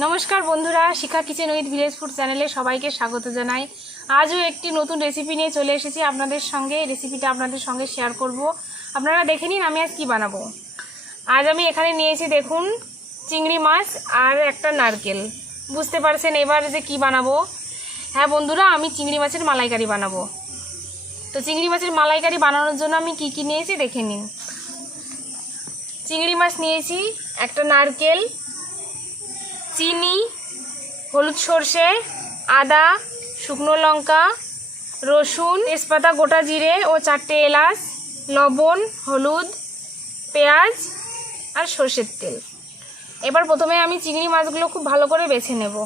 नमस्कार बंधुरा शिखा kitchen with village food चैनेले सबाइके स्वागत जानाई। आजও একটি নতুন রেসিপি নিয়ে চলে এসেছি আপনাদের সঙ্গে। রেসিপিটা আপনাদের সঙ্গে শেয়ার করব। আপনারা দেখে নিন আমি আজ কি বানাবো। আজ আমি এখানে নিয়েছি দেখুন চিংড়ি মাছ আর একটা নারকেল। বুঝতে পারছেন এবার যে কি বানাবো। হ্যাঁ বন্ধুরা, আমি চিংড়ি মাছের মালাইকারি বানাবো। তো চিংড়ি মাছের মালাইকারি বানানোর জন্য আমি কি কি নিয়েছি দেখে নিন। চিংড়ি মাছ নিয়েছি, একটা নারকেল, চিনি, হলুদ সর্ষে, আদা, শুকনো লঙ্কা, রসুন, তেজপাতা, গোটা জিরে ও 4টে এলাচ, লবণ, হলুদ, পেঁয়াজ আর সর্ষের তেল। এবার প্রথমে আমি চিংড়ি মাছগুলো খুব ভালো করে বেছে নেব।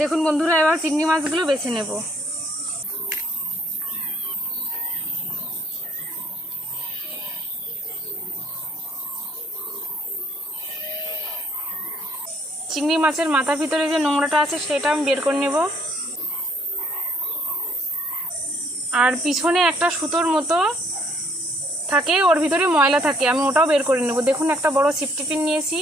দেখুন বন্ধুরা, এবার চিংড়ি মাছগুলো বেছে নেব। চিংড়ি মাছের মাথার ভিতরে যে নোংরাটা আছে সেটা আমি বের করে নেব। আর পিছনে একটা সুতোর মতো থাকে, ওর ভিতরে ময়লা থাকে, আমি ওটাও বের করে নেব। দেখুন একটা বড় সিপটিপিন নিয়েছি।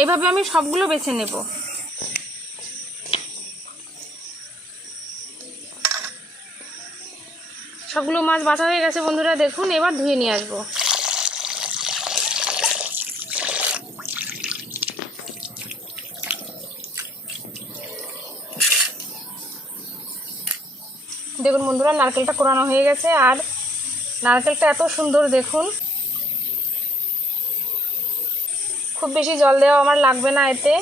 এইভাবে আমি সবগুলো বেছে নেব। সবগুলো মাছ বাছা হয়ে গেছে বন্ধুরা, দেখুন এবার ধুয়ে নিয়ে আসবো। দেখুন বন্ধুরা, নারকেলটা কোরানো হয়ে গেছে। আর নারকেলটা এত সুন্দর, দেখুন খুব বেশি জল দেওয়া আমার লাগবে না, এতে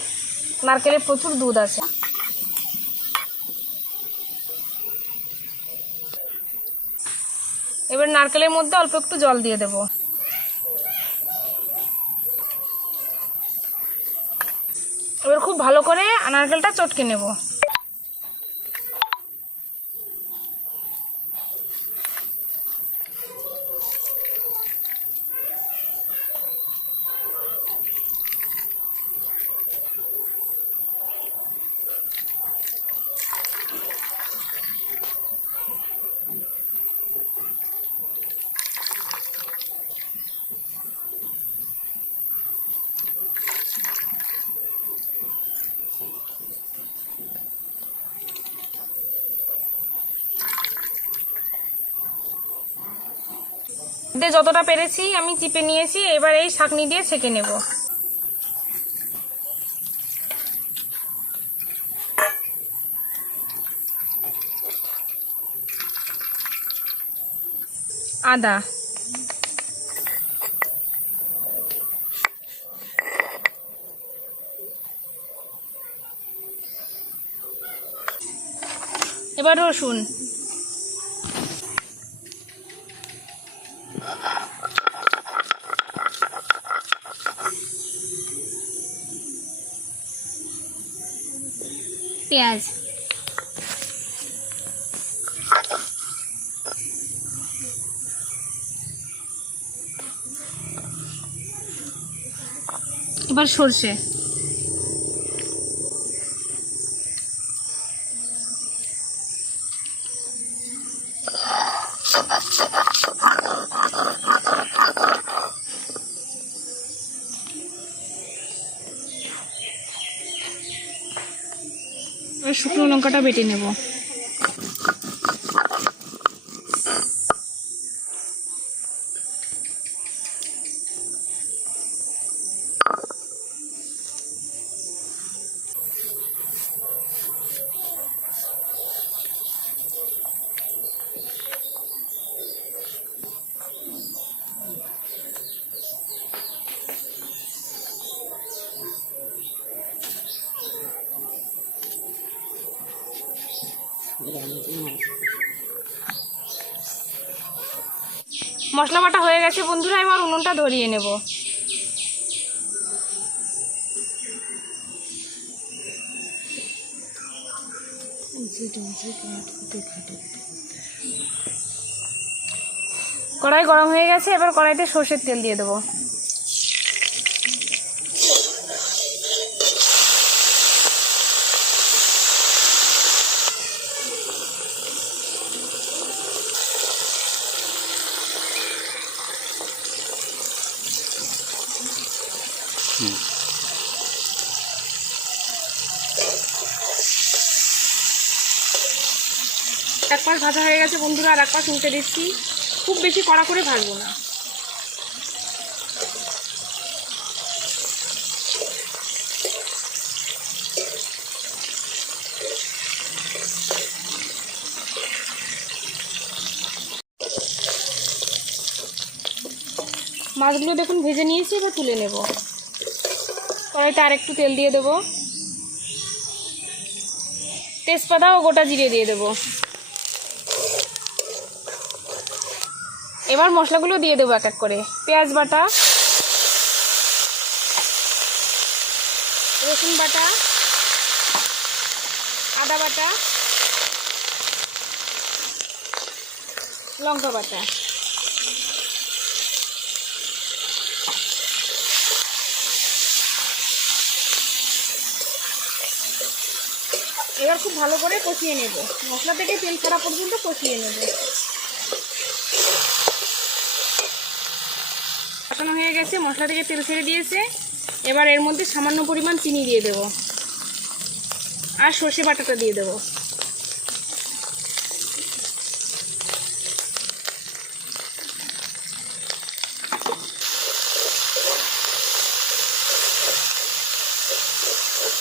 নারকেলে প্রচুর দুধ আছে। এবার নারকেলের মধ্যে অল্প একটু জল দিয়ে দেব। এবার খুব ভালো করে নারকেলটা চটকে নেব। যতটা পেরেছি আমি চিপে নিয়েছি। এবার এই ছাঁকনি দিয়ে ছেঁকে নেব। আদা, এবার রসুন, পেঁয়াজ, এবার সর্ষে, এবার শুকনো লঙ্কাটা বেটে নেব। মশলা বাটা হয়ে গেছে বন্ধুরা, এবার উনুনটা ধরিয়ে নেব। কড়াই গরম হয়ে গেছে, এবার কড়াইতে সর্ষের তেল দিয়ে দেবো। এক পাশ ভাজা হয়ে গেছে বন্ধুরা, আর এক পাশ উল্টে দিচ্ছি। খুব বেশি কড়া করে ভাজবো না। মাছগুলো দেখুন ভেজে নিয়েছি, এবার তুলে নেব। কড়াইতে আর একটু তেল দিয়ে দেবো, তেজপাতা ও গোটা জিরে দিয়ে দেবো। এবার মশলাগুলো দিয়ে দেবো এক এক করে। পেঁয়াজ বাটা, রসুন বাটা, আদা বাটা, লঙ্কা বাটা। এবার খুব ভালো করে কষিয়ে নেব, মশলা থেকে তেল ছাড়া পর্যন্ত কষিয়ে নেব। কষানো হয়ে গেছে, মশলা থেকে তেল ছেড়ে দিয়েছে। এবার এর মধ্যে সামান্য পরিমাণ চিনি দিয়ে দেব আর সর্ষে বাটাটা দিয়ে দেব।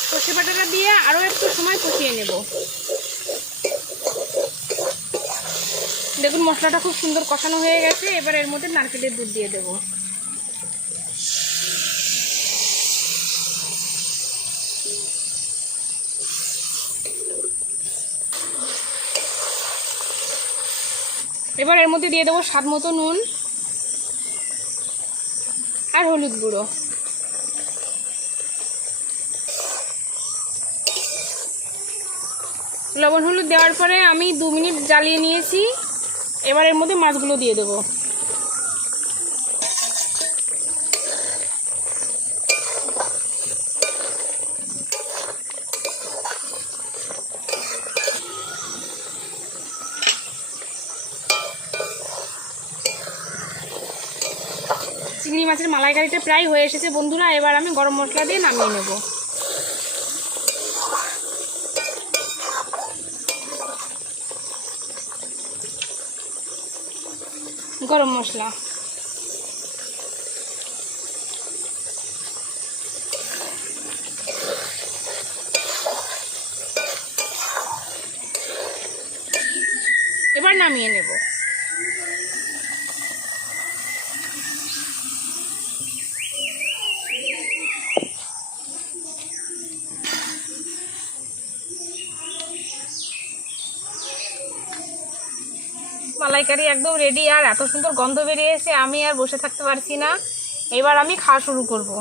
সর্ষে বাটাটা দিয়ে আরও একটু সময় কষিয়ে নেব। দেখুন মশলাটা খুব সুন্দর কষানো হয়ে গেছে। এবার এর মধ্যে নারকেলের দুধ দিয়ে দেব। এবার এর মধ্যে দিয়ে দেবো স্বাদ মতো নুন আর হলুদ গুঁড়ো। লবণ হলুদ দেওয়ার পরে আমি 2 মিনিট জ্বালিয়ে নিয়েছি। এবার এর মধ্যে মাছগুলো দিয়ে দেবো। চিংড়ি মাছের মালাইকারিটা প্রায় হয়ে এসেছে বন্ধুরা। এবার আমি গরম মশলা দিয়ে নামিয়ে নেব। গরম মশলা, এবার নামিয়ে নেব। মালাইকারি একদম রেডি। আর এত সুন্দর গন্ধ বেরিয়েছে, আমি আর বসে থাকতে পারছি না। এবার আমি খাওয়া শুরু করব।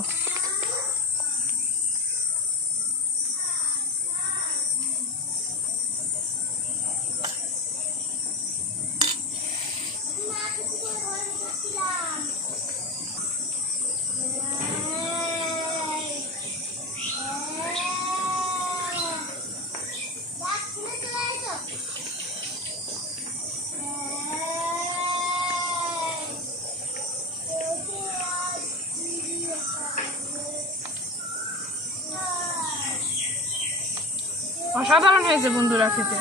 অসাধারণ হয়েছে বন্ধুরা খেতে।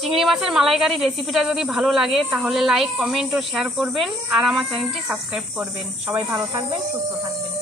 চিংড়ি মাছের মালাইকারি রেসিপিটা যদি ভালো লাগে তাহলে লাইক, কমেন্ট ও শেয়ার করবেন আর আমার চ্যানেলটি সাবস্ক্রাইব করবেন। সবাই ভালো থাকবেন, সুস্থ থাকবেন।